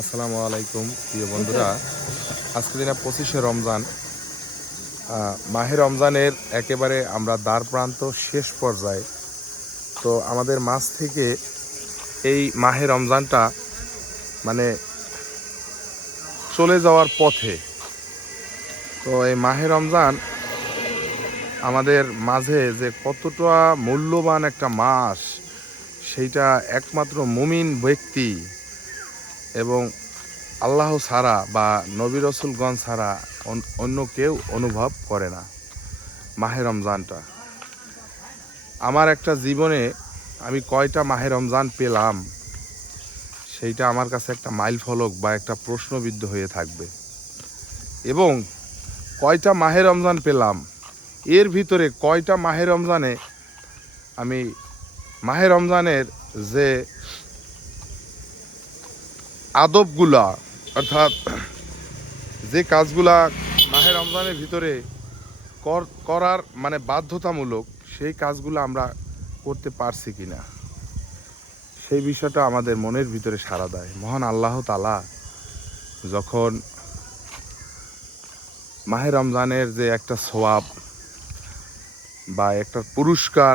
আসসালামু আলাইকুম প্রিয় বন্ধুরা। আজকে দিনে 25শে রমজান। মাহে রমজানের একেবারে আমরা দ্বার প্রান্ত শেষ পর্যায়ে। তো আমাদের মাঝ থেকে এই মাহে রমজানটা মানে চলে যাওয়ার পথে। তো এই মাহে রমজান আমাদের মাঝে যে কতটা মূল্যবান একটা মাস, সেইটা একমাত্র মুমিন ব্যক্তি এবং আল্লাহ ছাড়া বা নবী রসুলগণ ছাড়া অন্য কেউ অনুভব করে না। মাহে রমজানটা আমার একটা জীবনে আমি কয়টা মাহে রমজান পেলাম, সেইটা আমার কাছে একটা মাইল ফলক বা একটা প্রশ্নবিদ্ধ হয়ে থাকবে। এবং কয়টা মাহে রমজান পেলাম, এর ভিতরে কয়টা মাহে রমজানে আমি মাহে রমজানের যে আদবগুলা, অর্থাৎ যে কাজগুলা মাহে রমজানের ভিতরে করার মানে বাধ্যতামূলক, সেই কাজগুলো আমরা করতে পারছি কিনা, সেই বিষয়টা আমাদের মনের ভিতরে সাড়া দেয়। মহান আল্লাহ তাআলা যখন মাহে রমজানের যে একটা সওয়াব বা একটা পুরস্কার,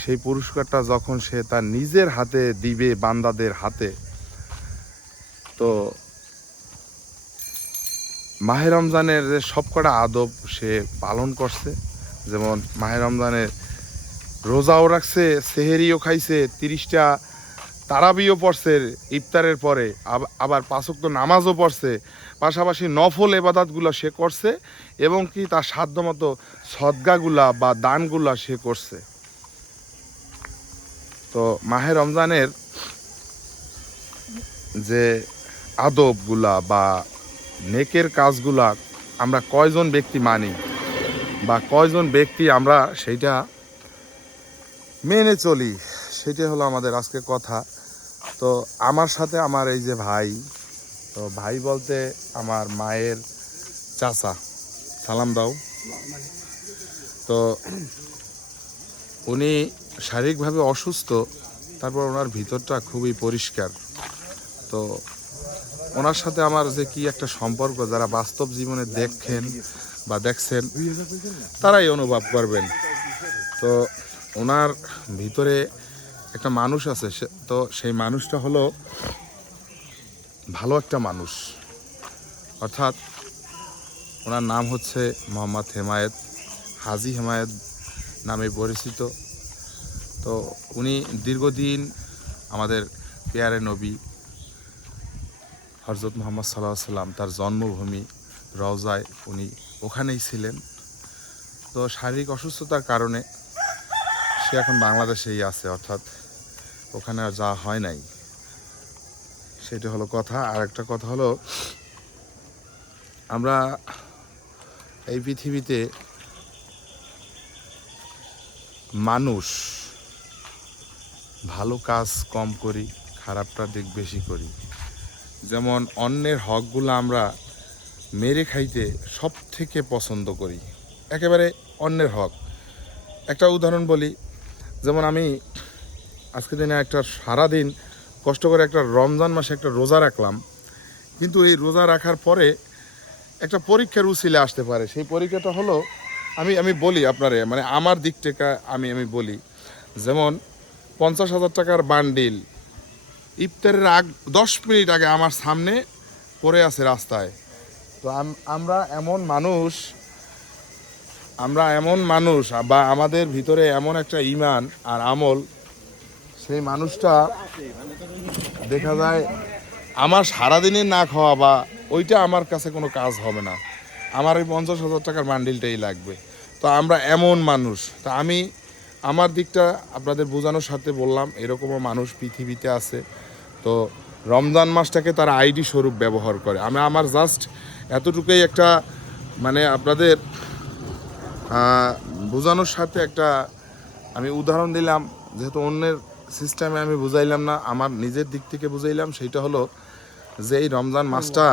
সেই পুরস্কারটা যখন সে তার নিজের হাতে দিবে বান্দাদের হাতে, তো মাহে রমজানের যে সবকটা আদব সে পালন করছে। যেমন মাহে রমজানের রোজাও রাখছে, সেহেরিও খাইছে, 30টা তারাবিও পড়ছে ইফতারের পরে, আবার 5 ওয়াক্ত নামাজও পড়ছে, পাশাপাশি নফল এবাদাতগুলো সে করছে এবং কি তার সাধ্যমতো সদগাগুলা বা দানগুলা সে করছে। তো মাহে রমজানের যে আদবগুলা বা নেকের কাজগুলা আমরা কয়জন ব্যক্তি মানি বা কয়জন ব্যক্তি আমরা সেইটা মেনে চলি, সেটা হলো আমাদের আজকে কথা। তো আমার সাথে আমার এই যে ভাই, তো ভাই বলতে আমার মায়ের চাচা, সালাম দাও। তো উনি শারীরিকভাবে অসুস্থ, তারপর ওনার ভিতরটা খুবই পরিষ্কার। তো ওনার সাথে আমার যে কি একটা সম্পর্ক, যারা বাস্তব জীবনে দেখেন বা দেখছেন তারাই অনুভব করবেন। তো ওনার ভিতরে একটা মানুষ আছে, তো সেই মানুষটা হলো ভালো একটা মানুষ, অর্থাৎ ওনার নাম হচ্ছে মোহাম্মদ হেমায়েত, হাজি হেমায়েত নামে পরিচিত। তো উনি দীর্ঘদিন আমাদের পেয়ারে নবী হযরত মুহাম্মদ সাল্লাল্লাহু আলাইহি সাল্লাম তার জন্মভূমি রওজায় উনি ওখানেই ছিলেন। তো শারীরিক অসুস্থতার কারণে সে এখন বাংলাদেশেই আছে, অর্থাৎ ওখানে আর যাওয়া হয় নাই। সেটা হলো কথা। আর একটা কথা হলো, আমরা এই পৃথিবীতে মানুষ ভালো কাজ কম করি, খারাপটার দিক বেশি করি। যেমন অন্যের হকগুলো আমরা মেরে খাইতে সব থেকে পছন্দ করি, একেবারে অন্যের হক। একটা উদাহরণ বলি, যেমন আমি আজকে দিনে একটা সারাদিন কষ্ট করে একটা রমজান মাসে একটা রোজা রাখলাম, কিন্তু এই রোজা রাখার পরে একটা পরীক্ষার উছিলে আসতে পারে। সেই পরীক্ষাটা হলো, আমি বলি আপনারে, মানে আমার দিক থেকে আমি বলি, যেমন 50,000 টাকার বান্ডিল ইফতারের 10 মিনিট আগে আমার সামনে পড়ে আছে রাস্তায়। তো আমরা এমন মানুষ বা আমাদের ভিতরে এমন একটা ঈমান আর আমল, সেই মানুষটা দেখা যায় আমার সারাদিনের না খাওয়া বা ওইটা আমার কাছে কোনো কাজ হবে না, আমার ওই 50,000 টাকার বান্ডিলটাই লাগবে। তো আমরা এমন মানুষ। তা আমি আমার দিকটা আপনাদের বোঝানোর সাথে বললাম, এরকমও মানুষ পৃথিবীতে আছে। তো রমজান মাসটাকে তারা আইডি স্বরূপ ব্যবহার করে। আমার জাস্ট এতটুকুই একটা মানে আপনাদের বোঝানোর সাথে একটা আমি উদাহরণ দিলাম, যেহেতু অন্যের সিস্টেমে আমি বুঝাইলাম না, আমার নিজের দিক থেকে বুঝাইলাম। সেইটা হলো যে এই রমজান মাসটা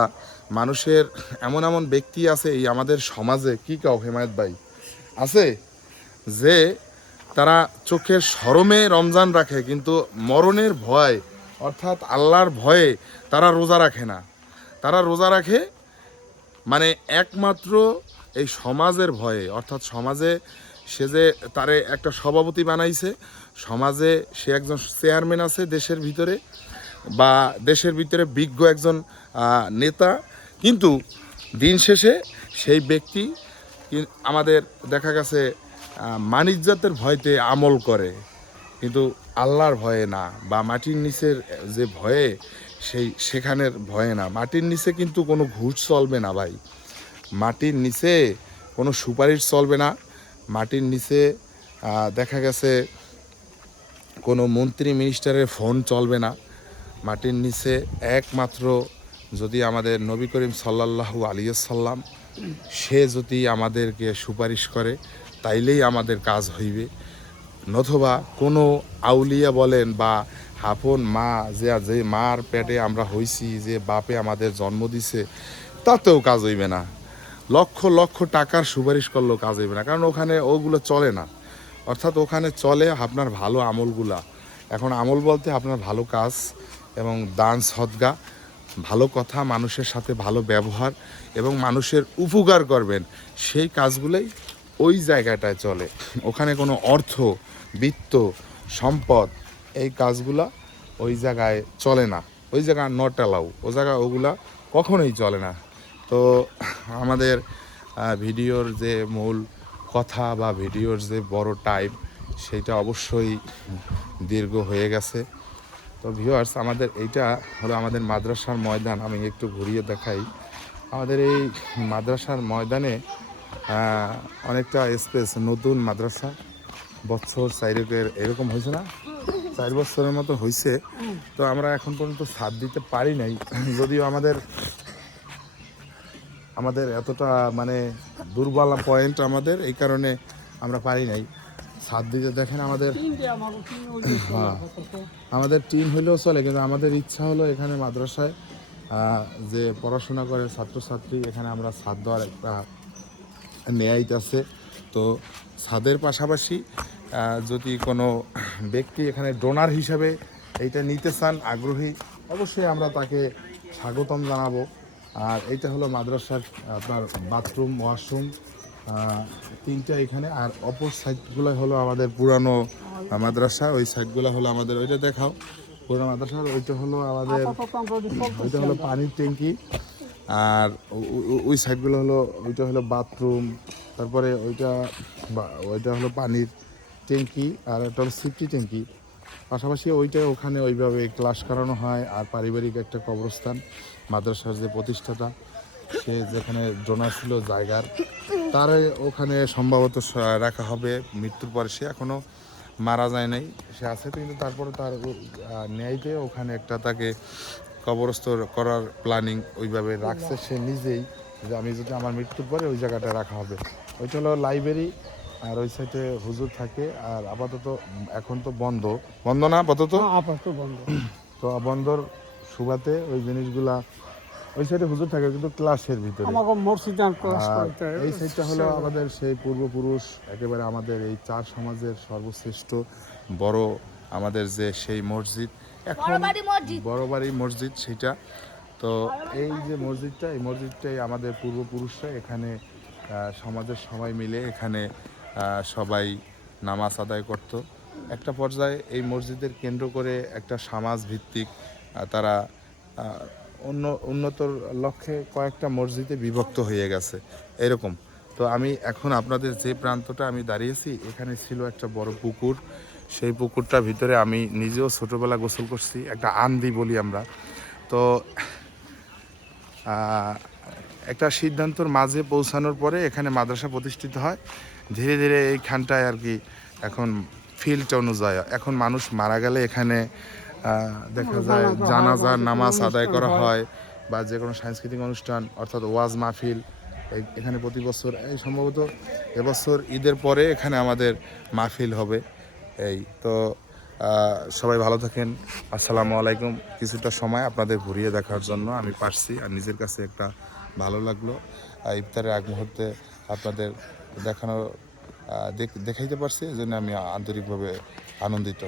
মানুষের এমন এমন ব্যক্তি আছে এই আমাদের সমাজে, কি কাও হেমায়েত ভাই, আছে যে তারা চোখের শরমে রমজান রাখে, কিন্তু মরণের ভয়, অর্থাৎ আল্লাহর ভয়ে তারা রোজা রাখে না। তারা রোজা রাখে মানে একমাত্র এই সমাজের ভয়ে, অর্থাৎ সমাজে সে যে তারে একটা সভাপতি বানাইছে, সমাজে সে একজন চেয়ারম্যান আছে দেশের ভিতরে, বা দেশের ভিতরে বিজ্ঞ একজন নেতা, কিন্তু দিন শেষে সেই ব্যক্তি আমাদের দেখা গেছে মানিজ্জাতের ভয়তে আমল করে, কিন্তু আল্লাহর ভয়ে না, বা মাটির নিচের যে ভয়ে সেখানের ভয়ে না। মাটির নিচে কিন্তু কোনো ঘুষ চলবে না ভাই, মাটির নিচে কোনো সুপারিশ চলবে না, মাটির নিচে দেখা গেছে কোনো মন্ত্রী মিনিস্টারের ফোন চলবে না। মাটির নিচে একমাত্র যদি আমাদের নবী করিম সাল্লাল্লাহু আলাইহি সাল্লাম সে যদি আমাদেরকে সুপারিশ করে তাইলেই আমাদের কাজ হইবে, নতুবা কোনো আউলিয়া বলেন বা আপন মা যে মার পেটে আমরা হইছি, যে বাপে আমাদের জন্ম দিছে, তাতেও কাজ হইবে না। লক্ষ লক্ষ টাকার সুপারিশ করলেও কাজ হইবে না, কারণ ওখানে ওগুলো চলে না। অর্থাৎ ওখানে চলে আপনার ভালো আমলগুলা। এখন আমল বলতে আপনার ভালো কাজ এবং দান সদগা, ভালো কথা, মানুষের সাথে ভালো ব্যবহার এবং মানুষের উপকার করবেন, সেই কাজগুলোই ওই জায়গাটায় চলে। ওখানে কোনো অর্থ, বিত্ত, সম্পদ, এই কাজগুলা ওই জায়গায় চলে না। ওই জায়গা নট অ্যালাউ, ও জায়গা ওগুলা কখনোই চলে না। তো আমাদের ভিডিওর যে মূল কথা বা ভিডিওর যে বড় টাইম, সেইটা অবশ্যই দীর্ঘ হয়ে গেছে। তো ভিউয়ার্স, আমাদের এইটা হলো আমাদের মাদ্রাসার ময়দান। আমি একটু ঘুরিয়ে দেখাই। আমাদের এই মাদ্রাসার ময়দানে অনেকটা স্পেস, নতুন মাদ্রাসা, বছর 4 এরকম হয়েছে না, 4 বছরের মতো হয়েছে। তো আমরা এখন পর্যন্ত ছাদ দিতে পারি নাই, যদিও আমাদের এতটা মানে দুর্বল পয়েন্ট আমাদের, এই কারণে আমরা পারি নাই ছাদ দিতে। দেখেন আমাদের টিন হইলেও চলে, কিন্তু আমাদের ইচ্ছা হলো এখানে মাদ্রাসায় যে পড়াশোনা করে ছাত্রছাত্রী, এখানে আমরা ছাদ দেওয়ার একটা নেয়াইত আছে। তো ছাদের পাশাপাশি যদি কোনো ব্যক্তি এখানে ডোনার হিসাবে এইটা নিতে চান, আগ্রহী, অবশ্যই আমরা তাকে স্বাগতম জানাবো। আর এইটা হলো মাদ্রাসার আপনার বাথরুম, ওয়াশরুম, 3টা এখানে। আর অপর সাইডগুলো হলো আমাদের পুরানো মাদ্রাসা, ওই সাইডগুলো হলো আমাদের, ওইটা দেখাও পুরানো মাদ্রাসার, ওইটা হলো আমাদের, ওইটা হলো পানির ট্যাঙ্কি। আর ওই সাইডগুলো হলো, ওইটা হলো বাথরুম, তারপরে ওইটা হলো পানির ট্যাঙ্কি, আর একটা হলো সিফটি ট্যাঙ্কি। পাশাপাশি ওখানে ওইভাবে ক্লাস করানো হয়। আর পারিবারিক একটা কবরস্থান, মাদ্রাসার যে প্রতিষ্ঠাতা সে যেখানে ডোনার ছিল জায়গার, তারে ওখানে সম্ভবত রাখা হবে মৃত্যুর পরে। সে এখনও মারা যায় নাই, সে আছে, কিন্তু তারপরে তার ন্যায়তে ওখানে একটা তাকে কবরস্থ করার প্ল্যানিং ওইভাবে রাখছে সে নিজেই, যে আমি যদি আমার মৃত্যুর পরে ওই জায়গাটা রাখা হবে। ওইটা হলো লাইব্রেরি, আর ওই সাইডে হুজুর থাকে। আর আপাতত এখন তো বন্ধ না, আপাতত বন্ধ। তো বন্ধর সুবাদে ওই জিনিসগুলা, ওই সাইডে হুজুর থাকে কিন্তু ক্লাসের ভিতরে। এই সাইডটা হলো আমাদের সেই পূর্বপুরুষ, একেবারে আমাদের এই 4 সমাজের সর্বশ্রেষ্ঠ বড় আমাদের যে সেই মসজিদ, এখন বড় বাড়ি মসজিদ সেইটা। তো এই যে মসজিদটা, এই মসজিদটাই আমাদের পূর্বপুরুষরা এখানে সমাজের সবাই মিলে এখানে সবাই নামাজ আদায় করত। একটা পর্যায়ে এই মসজিদের কেন্দ্র করে একটা সমাজ ভিত্তিক তারা উন্নতর লক্ষ্যে কয়েকটা মসজিদে বিভক্ত হয়ে গেছে এরকম। তো আমি এখন আপনাদের যে প্রান্তটা আমি দাঁড়িয়েছি, এখানে ছিল একটা বড় পুকুর। সেই পুকুরটার ভিতরে আমি নিজেও ছোটোবেলা গোসল করছি, একটা আন্দি বলি আমরা। তো একটা সিদ্ধান্তর মাঝে পৌঁছানোর পরে এখানে মাদ্রাসা প্রতিষ্ঠিত হয়। ধীরে ধীরে এইখানটায় আর কি এখন ফিল্ড অনুযায়ী, এখন মানুষ মারা গেলে এখানে দেখা যায় জানাজার নামাজ আদায় করা হয়, বা যে কোনো সাংস্কৃতিক অনুষ্ঠান অর্থাৎ ওয়াজ মাহফিল এখানে প্রতি বছর, এই সম্ভবত এবছর ঈদের পরে এখানে আমাদের মাহফিল হবে। এই তো সবাই ভালো থাকেন, আসসালামু আলাইকুম। কিছুটা সময় আপনাদের ঘুরিয়ে দেখার জন্য আমি পারছি, আর নিজের কাছে একটা ভালো লাগলো। ইফতারের আগ মুহূর্তে আপনাদের দেখাইতে পারছি, এই জন্য আমি আন্তরিকভাবে আনন্দিত।